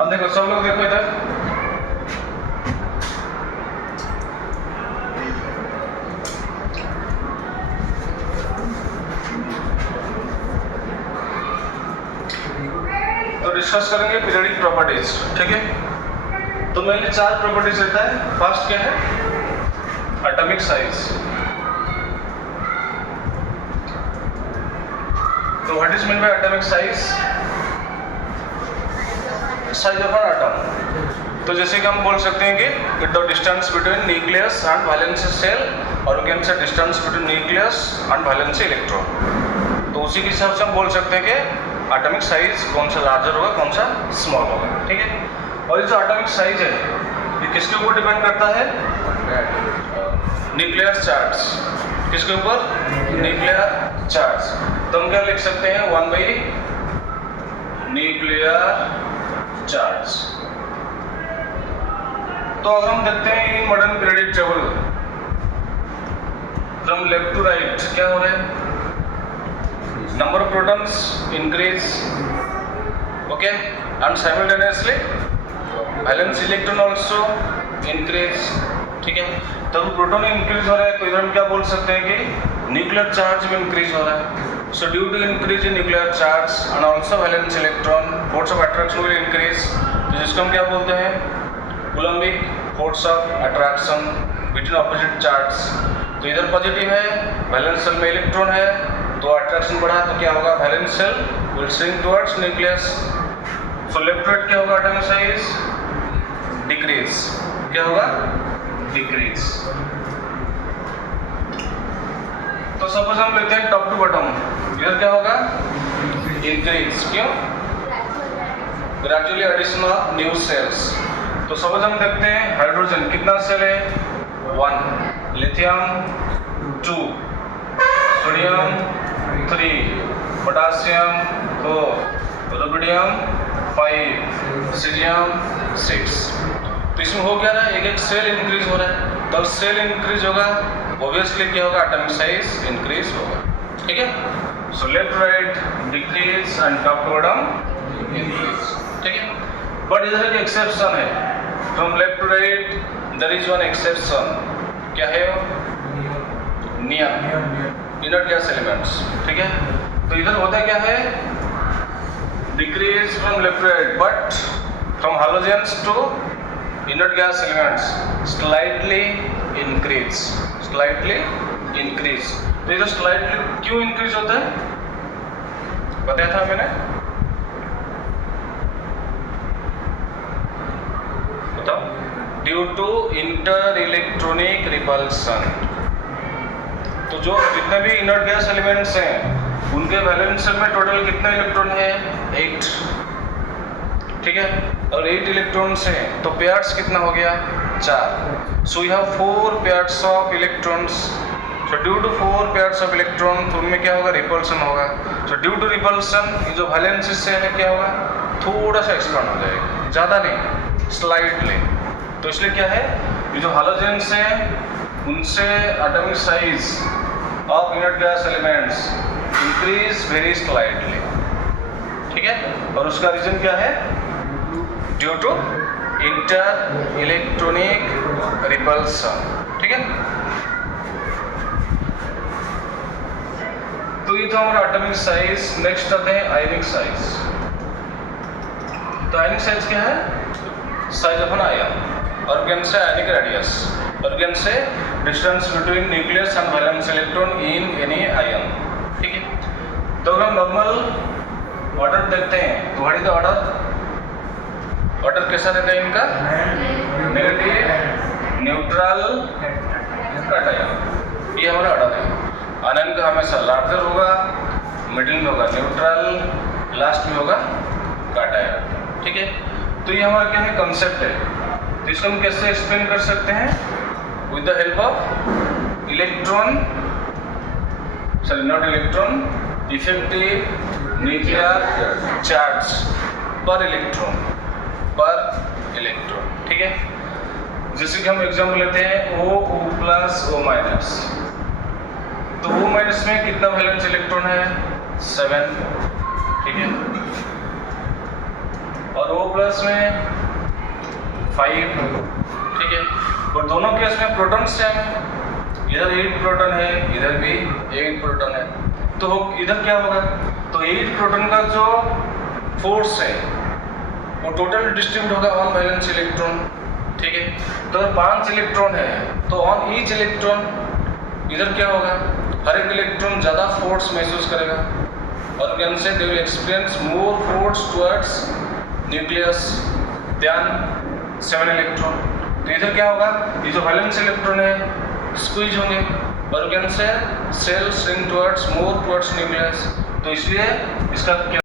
अब देखो सब लोग देखो इधर, तो डिस्कस करेंगे पीरियोडिक प्रॉपर्टीज। ठीक है, तो मेनली 4 प्रॉपर्टीज रहता है। फर्स्ट क्या है? Atomic size. तो what is mean by atomic size? Size of an atom. तो जैसे कि हम बोल सकते हैं कि the distance between nucleus and valency shell, और we can say distance between nucleus and valency electron. तो उसी के हिसाब से हम बोल सकते हैं कि एटॉमिक साइज कौन सा लार्जर होगा, कौन सा स्मॉल होगा। ठीक है, और ये जो एटॉमिक साइज है ये किसके ऊपर डिपेंड करता है? Nuclear charge. किसके ऊपर? Nuclear charge. तो हम क्या लिख सकते हैं? 1 by न्यूक्लियर चार्ज। तो अगर हम देखते हैं in modern periodic table from left to right क्या हो रहा है? Number of protons increase, okay, and simultaneously valence electron also increase. ठीक है, तब प्रोटॉन इंक्रीज हो रहा है तो इधर हम क्या बोल सकते हैं कि न्यूक्लियर चार्ज भी इंक्रीज हो रहा है। So due to increase in nuclear charge and also valence electron, force of attraction will increase. तो जिसको हम क्या बोलते हैं? Coulombic force of attraction between opposite charge. तो इधर पॉजिटिव है, वैलेंस सेल में इलेक्ट्रॉन है, तो अट्रैक्शन बढ़ा तो क्या होगा? Valence shell will shrink towards nucleus. So left to right क्या होगा? Atomic size decrease. क्या होगा? डिक्रीज। तो सपोज हम लेते हैं टॉप टू बॉटम, इधर क्या होगा? इंक्रीज। क्यों? Gradually addition of new shells. तो सपोज हम देखते हैं हाइड्रोजन कितना सेल है? 1, lithium 2, sodium 3, potassium 4, rubidium 5, caesium 6। तो इसमें हो क्या रहा है? एक एक सेल इंक्रीज हो रहा है। तब सेल इंक्रीज होगा, ऑब्वियसली क्या होगा? एटॉमिक साइज इंक्रीज होगा। ठीक है, so left right decrease and top to bottom increase. ठीक है, बट इधर एक एक्सेप्शन है। From left to right there is one exception. क्या है? Neon, inert gas elements. ठीक है, तो इधर होता क्या है? Decrease from left to right, but from halogens to inert gas elements slightly increase, slightly increase. तो इधर स्लाइटली क्यों इंक्रीज होता है? बताया था मैंने, बताओ। Due to inter electronic repulsion. तो जो जितने भी इनर्ट गैस एलिमेंट्स हैं उनके वैलेंस सेल में टोटल कितने इलेक्ट्रॉन है? 8। ठीक है, और 8 इलेक्ट्रॉन्स हैं तो पेयर्स कितना हो गया? 4। So you have 4 pairs of electrons. So due to 4 pairs of electron तो उनमें क्या होगा? रिपल्सन होगा। सो ड्यू टू रिपल्सन ये जो वैलेंस सेल है क्या होगा? थोड़ा सा एक्सपांड हो जाएगा, ज़्यादा नहीं, स्लाइटली। तो इसलिए क्या है? ये जो हैलोजेंस हैं उनसे atomic size of inert gas elements increase very slightly. ठीक है, और उसका रीजन क्या है? Due to inter electronic repulsion. ठीक है, तो ये था हमारा एटॉमिक साइज। नेक्स्ट आते हैं आयनिक साइज। तो आयनिक साइज क्या है? साइज ऑफ एन आयन, और कैन से आयनिक रेडियस, और कैन say distance between nucleus and valence electron in any ion. ठीक है, तो अगर हम नॉर्मल ऑर्डर देखते हैं तो what is the order? Order कैसा रहता है इनका? Negative, neutral, cation. ये हमारा ऑर्डर है। आयन का हमेशा लार्जर होगा, मिडिल में होगा न्यूट्रल, लास्ट में होगा कैटायन। ठीक है, तो ये हमारा क्या है? कंसेप्ट है। तो इसको हम कैसे एक्सप्लेन कर सकते हैं? With the help of electron, sorry not electron, effective nuclear charge पर इलेक्ट्रॉन, पर इलेक्ट्रॉन। ठीक है, जैसे कि हम एग्जाम्पल लेते हैं O प्लस O माइनस। तो O माइनस में कितना वैलेंस इलेक्ट्रॉन है? 7। ठीक है, और O प्लस में 5, ठीक है। और दोनों केस में प्रोटॉन सेम है, इधर 8 प्रोटॉन है, इधर भी 8 प्रोटॉन है, तो इधर क्या होगा, तो 8 प्रोटॉन का जो फोर्स है वो टोटल डिस्ट्रीब्यूट होगा ऑन वैलेंस इलेक्ट्रॉन, ठीक है। तो अगर 5 इलेक्ट्रॉन है तो ऑन ईच इलेक्ट्रॉन इधर क्या होगा, हर एक इलेक्ट्रॉन ज़्यादा फोर्स महसूस करेगा और कैन से they will experience more force towards nucleus than 7 electron. तो इधर क्या होगा, ये जो वैलेंस इलेक्ट्रॉन है स्क्वीज होंगे और कैन से shell swing towards more towards nucleus, तो इसलिए इसका